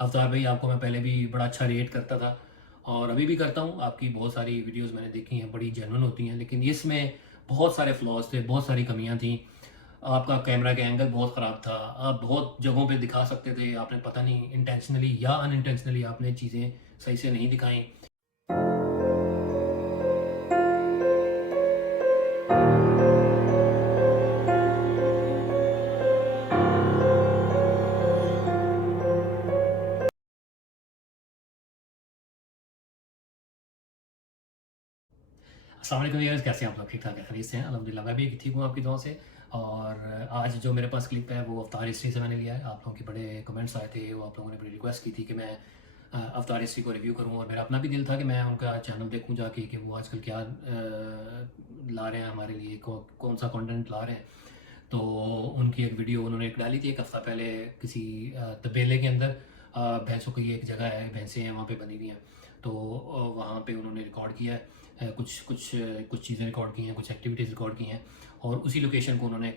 अवतार भाई, आपको मैं पहले भी बड़ा अच्छा रेट करता था और अभी भी करता हूँ। आपकी बहुत सारी वीडियोस मैंने देखी हैं, बड़ी जेन्युइन होती हैं, लेकिन इसमें बहुत सारे फ्लॉज थे, बहुत सारी कमियां थी। आपका कैमरा का एंगल बहुत ख़राब था, आप बहुत जगहों पे दिखा सकते थे, आपने पता नहीं इंटेंशनली या अनइंटेंशनली आपने चीज़ें सही से नहीं दिखाई। अस्सलाम वालेकुम व्यूअर्स, कैसे हैं आप लोग? ठीक ठाक है, खैरियत से हैं? अल्हम्दुलिल्लाह मैं भी ठीक हूँ आपकी दुआओं से। और आज जो मेरे पास क्लिप है वो अवतार हिस्ट्री से मैंने लिया है। आप लोगों के बड़े कमेंट्स आए थे, वो आप लोगों ने बड़ी रिक्वेस्ट की थी कि मैं अवतार हिस्ट्री को रिव्यू करूँ, और मेरा अपना भी दिल था कि मैं उनका चैनल देखूँ जाके कि वो आजकल क्या ला रहे हैं हमारे लिए, कौन सा कंटेंट ला रहे हैं। तो उनकी एक वीडियो उन्होंने एक डाली थी एक हफ़्ता पहले, किसी तबेले के अंदर भैंसों की एक जगह है, भैंसें हैं वहाँ पे बनी हुई हैं। तो वहाँ पे उन्होंने रिकॉर्ड किया है, कुछ चीज़ें रिकॉर्ड की हैं, कुछ एक्टिविटीज़ रिकॉर्ड की हैं, और उसी लोकेशन को उन्होंने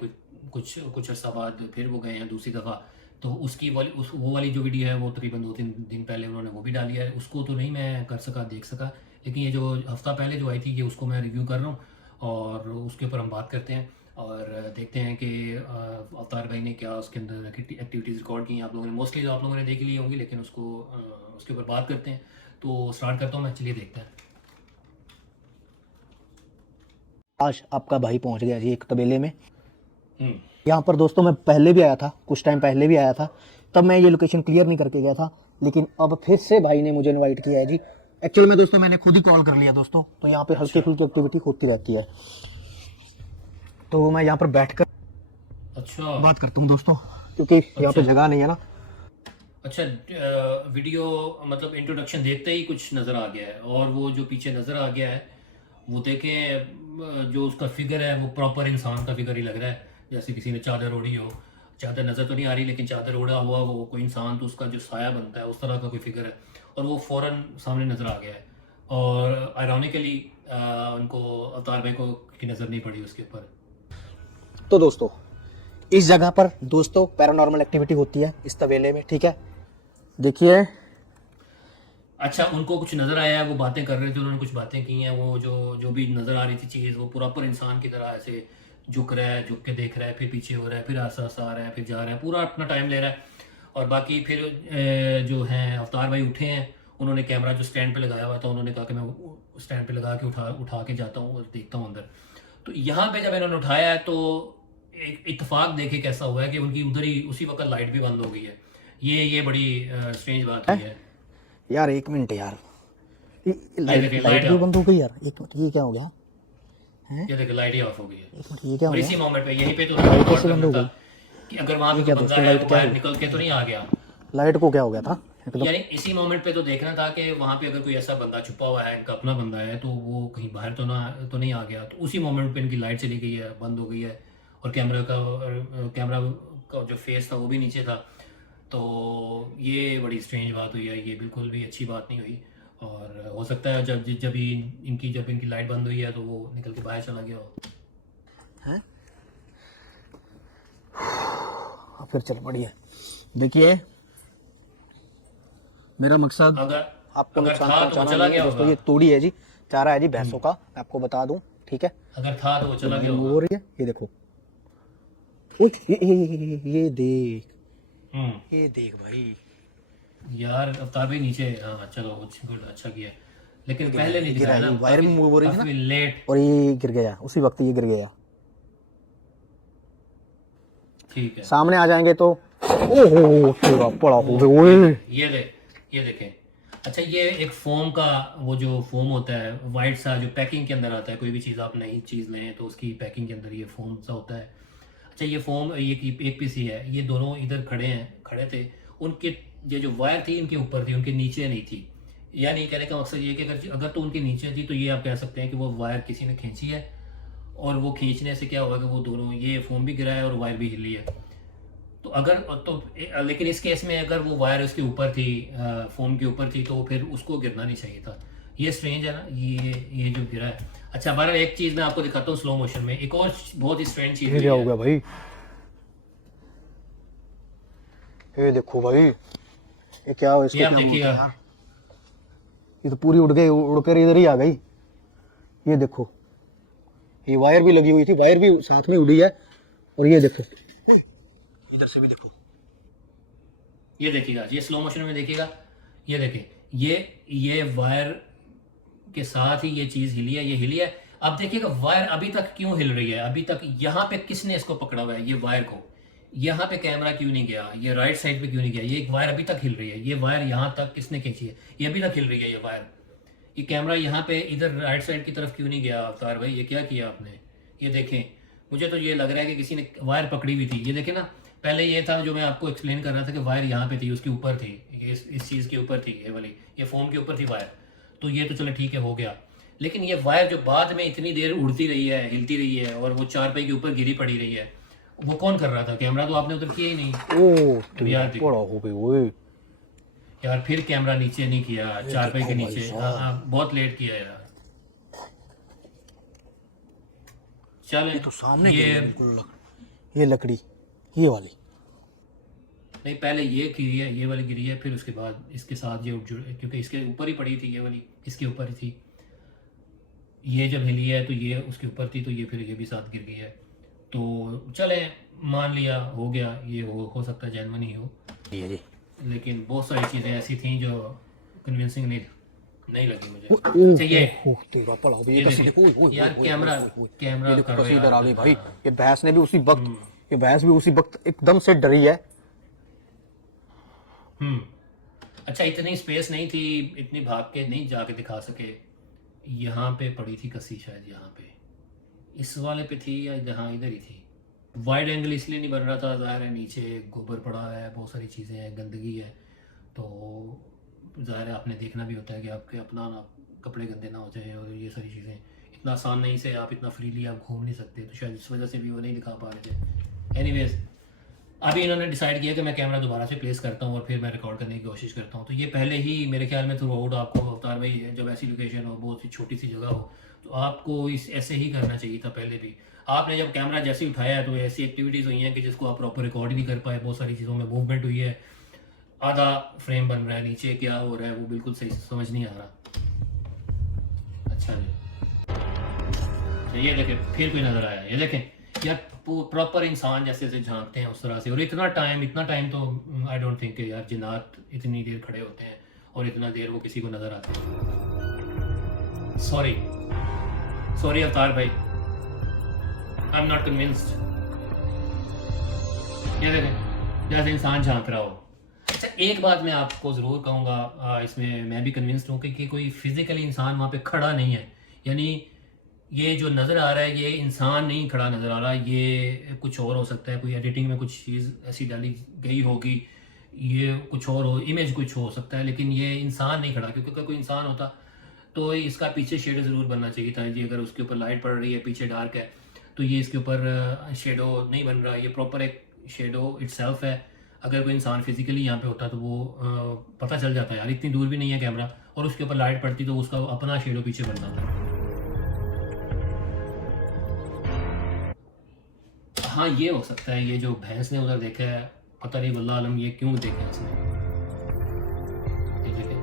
कुछ अर्सा बाद फिर वो गए हैं दूसरी दफ़ा। तो उसकी वाली वो वाली जो वीडियो है वो तकरीबन 2-3 दिन पहले उन्होंने वो भी डाली है। उसको तो नहीं मैं कर सका, देख सका, लेकिन ये जो हफ़्ता पहले जो आई थी, ये उसको मैं रिव्यू कर रहा हूँ और उसके ऊपर हम बात करते हैं और देखते हैं कि अवतार भाई ने क्या उसके अंदर एक्टिविटीज़ रिकॉर्ड की हैं। आप लोगों ने मोस्टली आप लोगों ने देख ली होंगी, लेकिन उसके ऊपर बात करते हैं। तो स्टार्ट करता हूँ मैं, चलिए देखते हैं। आज आपका भाई पहुंच गया जी एक तबेले में। यहाँ पर दोस्तों मैं पहले भी आया था, कुछ टाइम पहले भी आया था, तब मैं ये लोकेशन क्लियर नहीं करके गया था, लेकिन अब फिर से भाई ने मुझे इनवाइट किया है जी। एक्चुअल में दोस्तों मैंने खुद ही कॉल कर लिया दोस्तों, तो यहाँ पे हल्की फुल्की एक्टिविटी होती रहती है, तो मैं यहाँ पर बैठकर बात करता हूँ दोस्तों, क्योंकि यहाँ पे जगह नहीं है ना। अच्छा, वीडियो मतलब इंट्रोडक्शन देखते ही कुछ नज़र आ गया है, और वो जो पीछे नज़र आ गया है वो देखें, जो उसका फिगर है वो प्रॉपर इंसान का फिगर ही लग रहा है, जैसे किसी ने चादर ओढ़ी हो। चादर नज़र तो नहीं आ रही, लेकिन चादर ओढ़ा हुआ वो कोई इंसान, तो उसका जो साया बनता है उस तरह का कोई फिगर है, और वो फ़ौरन सामने नज़र आ गया है। और आयरॉनिकली उनको, अवतार भाई को, की नज़र नहीं पड़ी उसके ऊपर। तो दोस्तों इस जगह पर दोस्तों पैरानॉर्मल एक्टिविटी होती है इस तबेले में, ठीक है। देखिए, अच्छा, उनको कुछ नज़र आया है, वो बातें कर रहे थे, उन्होंने कुछ बातें की हैं, वो जो जो भी नज़र आ रही थी चीज़, वो प्रॉपर इंसान की तरह ऐसे झुक रहा है, झुक के देख रहा है, फिर पीछे हो रहा है, फिर आस्ता आस्ता आ रहा है, फिर जा रहा है, पूरा अपना टाइम ले रहा है। और बाकी फिर जो हैं अवतार भाई उठे हैं, उन्होंने कैमरा जो स्टैंड पे लगाया हुआ था, उन्होंने कहा कि मैं स्टैंड पे लगा के उठा के जाता हूँ और देखता हूँ अंदर। तो यहाँ पे जब इन्होंने उठाया है तो एक इत्तेफाक देखे कैसा हुआ है कि उनकी उधर ही उसी वक्त लाइट भी बंद हो गई है। ये बड़ी स्ट्रेंज बात हुई है। यार एक मिनट यार, ये देखें, लाइट भी बंद हो गई यार, एक मिनट, ये क्या हो गया? ये देखो, लाइट ही ऑफ हो गई है। एक मिनट, ये क्या हो और गया? इसी मोमेंट पे यहीं पे तो लाइट रिकॉर्ड कैसे बंद करना हो था गई? कि अगर वहां पे ये कोई क्या बंदा दोस्तों, है लाइट वो क्या बाहर हुई? निकल के तो नहीं आ गया। लाइट को क्या हो गया था एकदम? यानी इसी मोमेंट पे तो देखना था कि वहां पे अगर कोई ऐसा बंदा छुपा हुआ है, इनका अपना बंदा है, तो वो कहीं बाहर तो नहीं आ गया। तो उसी मोमेंट पे इनकी लाइट चली गई है, बंद हो गई है, और कैमरा का जो फेस था वो भी नीचे था। तो ये बड़ी स्ट्रेंज बात हुई है, ये बिल्कुल भी अच्छी बात नहीं हुई। और हो सकता है जब इनकी लाइट बंद हुई है तो वो निकल के बाहर चला गया हो। हैं? फिर चल बढ़िया। देखिए, मेरा मकसद अगर आपको अगर नुकसान था तो वो पहुंचाना चला नहीं है गया दोस्तों। होगा। ये तूड़ी है जी, चारा है जी भैंसों का, मैं आपको बता दूं, ठीक है। अगर था तो वो ये चला भाई गया मूव होगा। हो रही है, ये देखो। ओए, ये देख, हम्म। ये देख भाई, यार अवतार भी नीचे, हाँ चलो, गुड, अच्छा किया। लेकिन गिरा पहले है, ये नहीं गिरा दिखाया है, ना, ये वायर काफी भी मूव हो रही थी ना, काफी लेट। और ये गिर गया उसी वक्त, ये गिर गया। ठीक है। सामने आ जाएंगे तो ओहो पूरा पड़ा हो गया। ओए ये देखें। अच्छा, ये एक फोम का, वो जो फोम होता है वाइट सा, जो पैकिंग के अंदर आता है, कोई भी चीज़ आप नई चीज़ लें तो उसकी पैकिंग के अंदर ये फोम सा होता है। अच्छा, ये फोम, ये एक पीस ही है। ये दोनों इधर खड़े थे। उनके ये जो वायर थी इनके ऊपर थी, उनके नीचे नहीं थी। यानी कहने का मकसद ये कि अगर अगर तो उनके नीचे थी तो ये आप कह सकते हैं कि वो वायर किसी ने खींची है, और वो खींचने से क्या हुआ कि वो दोनों, ये फोम भी गिरा है और वायर भी हिली है। तो अगर तो लेकिन इस केस में अगर वो वायर उसके ऊपर थी, फोम के ऊपर थी, तो फिर उसको गिरना नहीं चाहिए था। ये स्ट्रेंज है ना, ये जो गिरा है। अच्छा, बहरहाल एक चीज़ मैं आपको दिखाता हूँ स्लो मोशन में, एक और बहुत ही स्ट्रेंज चीज़ ये हुई क्या हो है। गया भाई? ये देखो भाई, ये क्या हो, इसको ये क्या आप बोलते हैं देखिएगा, यार? ये तो पूरी उड़ कर इधर ही आ गई। ये देखो, ये वायर भी लगी हुई थी, वायर भी साथ में उड़ी है। और ये देखो, इधर से भी देखो, ये देखिएगा, ये स्लो मोशन में देखिएगा, ये देखिए, ये वायर के साथ ही ये चीज़ हिली है, ये हिली है। अब देखिएगा वायर अभी तक क्यों हिल रही है, अभी तक यहाँ पे किसने इसको पकड़ा हुआ है, ये वायर को, यहाँ पे कैमरा क्यों नहीं गया, ये राइट साइड पे क्यों नहीं गया, ये एक वायर अभी तक हिल रही है, ये वायर यहाँ तक किसने खींची है, ये अभी तक हिल रही है ये वायर। ये कैमरा यहाँ पे इधर राइट साइड की तरफ क्यों नहीं गया अवतार भाई, ये क्या किया आपने? ये देखें, मुझे तो ये लग रहा है कि किसी ने वायर पकड़ी हुई थी। ये देखें ना, पहले ये था जो मैं आपको एक्सप्लेन कर रहा था कि वायर यहाँ पे थी, उसके ऊपर थी, इस चीज़ के ऊपर थी, ये वाली, ये फोम के ऊपर थी वायर। तो ये तो चलो ठीक है, हो गया। लेकिन ये वायर जो बाद में इतनी देर उड़ती रही है, हिलती रही है, और वो चारपाई के ऊपर गिरी पड़ी रही है, वो कौन कर रहा था? कैमरा तो आपने उधर किया ही नहीं। ओ तो यार देखो, बड़ा हो गई ओए। यार फिर कैमरा नीचे नहीं किया, चारपाई के भाई नीचे, साहब। हाँ बहुत लेट किया यार। चले, तो सामने ये गिरी बिल्कुल ये लकड़ी, ये वाली। नहीं, पहले ये गिरी है, ये वाली गिरी है, फिर उसके बाद इसके साथ ये जुड़, क्योंकि इसके ऊपर ही पड़ी थी ये वाली, इसके ऊपर ही थी। ये जब हिली है तो ये उसके ऊपर थी, तो ये फिर ये भी साथ गिर गई है। तो चले, मान लिया, हो गया, ये हो सकता है जेन्युइन ही हो। ये जी लेकिन बहुत सारी चीज़ें ऐसी थी जो कन्विंसिंग नहीं लगी मुझे। चाहिए तेरा पड़ा हो गया। ये ये कैसे देखिए, देखो, यार कैमरा ये देखो करो कैसे यार। इधर आ गई भाई। ये भैंस ने भी उसी वक्त, ये भैंस भी उसी वक्त एकदम से डरी है। अच्छा, इतनी स्पेस नहीं थी, इतनी भाग के नहीं जाके दिखा सके। यहाँ पे पड़ी थी कसी, शायद यहाँ पे इस वाले पे थी, या जहाँ इधर ही थी। वाइड एंगल इसलिए नहीं बन रहा था, ज़ाहिर है नीचे गोबर पड़ा है, बहुत सारी चीज़ें हैं, गंदगी है, तो ज़ाहिर है आपने देखना भी होता है कि आपके अपना ना कपड़े गंदे ना हो जाए, और ये सारी चीज़ें इतना आसान नहीं से आप इतना फ्रीली आप घूम नहीं सकते, तो शायद इस वजह से भी वो नहीं दिखा पा रहे थे। एनीवेज, अभी इन्होंने डिसाइड किया कि मैं कैमरा दोबारा से प्लेस करता हूँ और फिर मैं रिकॉर्ड करने की कोशिश करता हूँ। तो ये पहले ही मेरे ख्याल में थ्रू आउट आपको अवतार भाई, जब ऐसी लोकेशन हो, बहुत सी छोटी सी जगह हो, तो आपको इस ऐसे ही करना चाहिए था पहले भी। आपने जब कैमरा जैसे ही उठाया है तो ऐसी एक्टिविटीज़ हुई हैं कि जिसको आप प्रॉपर रिकॉर्ड ही नहीं कर पाए, बहुत सारी चीज़ों में मूवमेंट हुई है, आधा फ्रेम बन रहा है, नीचे क्या हो रहा है वो बिल्कुल सही समझ नहीं आ रहा। अच्छा जी, ये देखें, फिर कोई नज़र आया, ये देखें यार, प्रॉपर इंसान जैसे से झांकते हैं उस तरह से। और इतना टाइम तो आई डोंट थिंक यार जिन्नात इतनी देर खड़े होते हैं और इतना देर वो किसी को नज़र आते हैं। सॉरी अवतार भाई, आई एम नॉट कन्विंस्ड। ये देखें, जैसे इंसान झांक रहा हो। अच्छा, एक बात मैं आपको ज़रूर कहूँगा, इसमें मैं भी कन्विंस्ड हूँ कि कोई फिज़िकली इंसान वहाँ पे खड़ा नहीं है। यानी ये जो नज़र आ रहा है, ये इंसान नहीं खड़ा नज़र आ रहा, ये कुछ और हो सकता है, कोई एडिटिंग में कुछ चीज़ ऐसी डाली गई होगी, ये कुछ और हो, इमेज कुछ हो सकता है, लेकिन ये इंसान नहीं खड़ा। क्योंकि अगर कोई इंसान होता तो इसका पीछे शेडो ज़रूर बनना चाहिए था जी। अगर उसके ऊपर लाइट पड़ रही है, पीछे डार्क है, तो ये इसके ऊपर शेडो नहीं बन रहा, ये प्रॉपर एक शेडो इटसेल्फ है। अगर कोई इंसान फिजिकली यहाँ पे होता तो वो पता चल जाता है यार, इतनी दूर भी नहीं है कैमरा, और उसके ऊपर लाइट पड़ती तो उसका अपना शेडो पीछे बन जाता। हाँ, ये हो सकता है, ये जो भैंस ने उधर देखा है, पता नहीं वल्लाह आलम ये क्यों देखा इसने। ये देखे,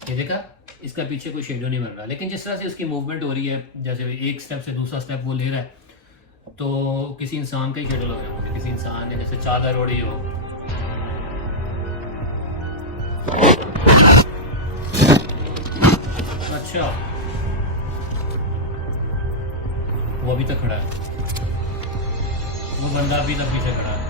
ये देखा, इसका पीछे कोई शेडो नहीं बन रहा। लेकिन जिस तरह से उसकी मूवमेंट हो रही है, जैसे एक स्टेप से दूसरा स्टेप वो ले रहा है, तो किसी इंसान का ही शेडो लग रहा है, किसी इंसान ने जैसे चादर ओढ़ी हो। अच्छा, वो अभी तक खड़ा है, वो बंदा अभी तक पीछे खड़ा है।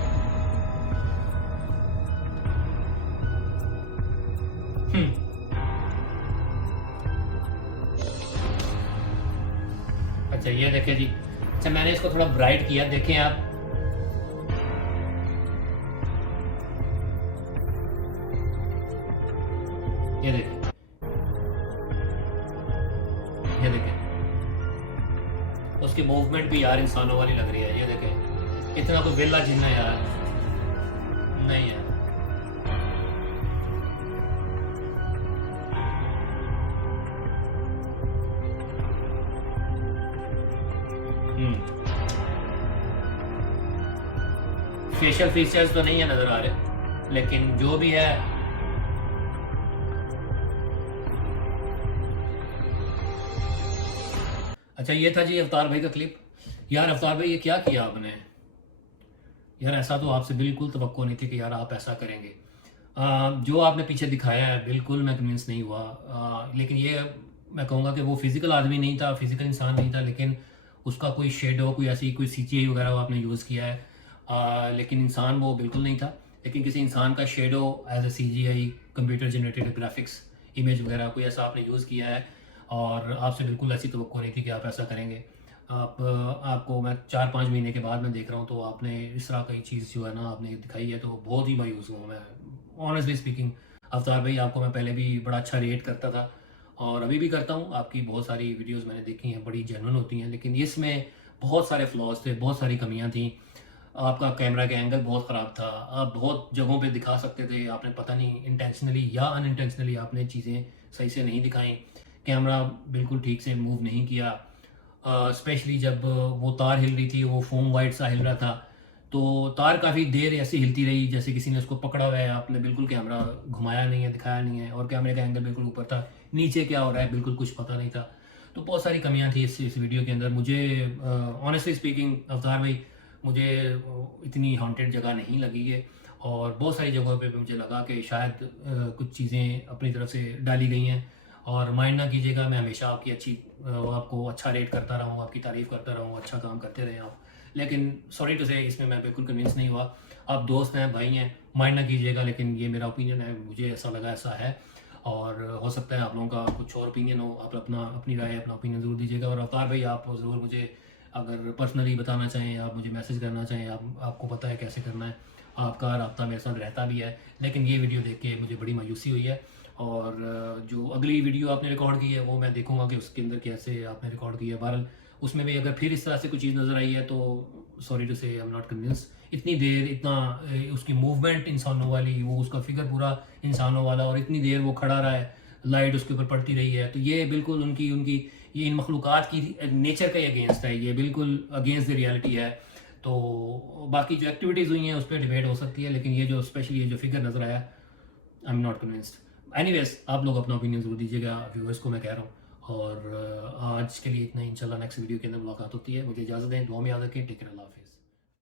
अच्छा, ये देखें जी। अच्छा, मैंने इसको थोड़ा ब्राइट किया, देखें आप, ये देखें, ये देखें, उसकी मूवमेंट भी यार इंसानों वाली लग रही है। ये देखें, इतना कोई वेला जिन्ना यार नहीं है। फेशियल फीचर्स तो नहीं है नजर आ रहे, लेकिन जो भी है अच्छा ये था जी अवतार भाई का क्लिप। यार अवतार भाई ये क्या किया आपने यार, ऐसा तो आपसे बिल्कुल तवक्को नहीं थी कि यार आप ऐसा करेंगे। जो आपने पीछे दिखाया है बिल्कुल मैं कन्विंस नहीं हुआ। लेकिन ये मैं कहूँगा कि वो फिज़िकल आदमी नहीं था, फिज़िकल इंसान नहीं था, लेकिन उसका कोई शेडो कोई ऐसी कोई CGI वगैरह आपने यूज़ किया है। लेकिन इंसान वो बिल्कुल नहीं था। लेकिन किसी इंसान का shadow as a CGI computer generated graphics image वगैरह कोई ऐसा आपने यूज़ किया है, और आपसे बिल्कुल ऐसी तवक्को नहीं थी कि आप ऐसा करेंगे। आपको मैं 4-5 महीने के बाद मैं देख रहा हूँ तो आपने इस तरह की चीज़ जो है ना आपने दिखाई है, तो बहुत ही मायूस हुआ मैं ऑनेस्टली स्पीकिंग। अवतार भाई आपको मैं पहले भी बड़ा अच्छा रेट करता था और अभी भी करता हूँ। आपकी बहुत सारी वीडियोस मैंने देखी हैं, बड़ी जेन्युइन होती हैं, लेकिन इसमें बहुत सारे फ्लॉज थे, बहुत सारी कमियां थी। आपका कैमरा का एंगल बहुत ख़राब था, आप बहुत जगहों पे दिखा सकते थे, आपने पता नहीं इंटेंशनली या अनइंटेंशनली आपने चीज़ें सही से नहीं दिखाई। कैमरा बिल्कुल ठीक से मूव नहीं किया, स्पेशली जब वो तार हिल रही थी, वो फोम वाइट सा हिल रहा था, तो तार काफ़ी देर ऐसी हिलती रही जैसे किसी ने उसको पकड़ा हुआ है। आपने बिल्कुल कैमरा घुमाया नहीं है, दिखाया नहीं है, और कैमरे का एंगल बिल्कुल ऊपर था, नीचे क्या हो रहा है बिल्कुल कुछ पता नहीं था। तो बहुत सारी कमियां थी इस वीडियो के अंदर। मुझे ऑनेस्टली स्पीकिंग अवतार भाई मुझे इतनी हॉन्टेड जगह नहीं लगी है, और बहुत सारी जगहों पे मुझे लगा कि शायद कुछ चीज़ें अपनी तरफ से डाली गई हैं। और माइंड ना कीजिएगा, मैं हमेशा आपकी आपको अच्छा रेट करता रहा हूँ, आपकी तारीफ़ करता रहा हूँ, अच्छा काम करते रहे आप। लेकिन सॉरी टू से इसमें मैं बिल्कुल कन्विंस नहीं हुआ। आप दोस्त हैं, भाई हैं, माइंड ना कीजिएगा, लेकिन ये मेरा ओपिनियन है, मुझे ऐसा लगा ऐसा है। और हो सकता है आप लोगों का कुछ और ओपिनियन हो, आप अपनी राय अपना ओपिनियन ज़रूर दीजिएगा। और अवतार भाई आप ज़रूर मुझे अगर पर्सनली बताना चाहें, आप मुझे मैसेज करना चाहें, आपको पता है कैसे करना है, आपका राब्ता मेरे साथ रहता भी है। लेकिन ये वीडियो देख के मुझे बड़ी मायूसी हुई है, और जो अगली वीडियो आपने रिकॉर्ड की है वो मैं देखूंगा कि उसके अंदर कैसे आपने रिकॉर्ड की है। बहरहाल उसमें भी अगर फिर इस तरह से कोई चीज़ नज़र आई है तो सॉरी टू से आई एम नॉट कन्विंस। इतनी देर इतना उसकी मूवमेंट इंसानों वाली, वो उसका फिगर पूरा इंसानों वाला, और इतनी देर वो खड़ा रहा है, लाइट उसके ऊपर पड़ती रही है, तो ये बिल्कुल उनकी उनकी ये इन मखलूक़ात की नेचर का ही अगेंस्ट है, ये बिल्कुल अगेंस्ट द रियलिटी है। तो बाकी जो एक्टिविटीज़ हुई हैं उस पर डिबेट हो सकती है, लेकिन ये जो स्पेशली ये जो फिगर नज़र आया, I am not convinced. Anyways आप लोग अपना ओपिनियन ज़रूर दीजिएगा, व्यूअर्स को मैं कह रहा हूँ। और आज के लिए इतना ही, इंशाल्लाह नेक्स्ट वीडियो के अंदर मुलाकात होती है। मुझे इजाज़त दें, दुआ में याद रखें, टेक केयर, अल्लाह हाफ़िज़।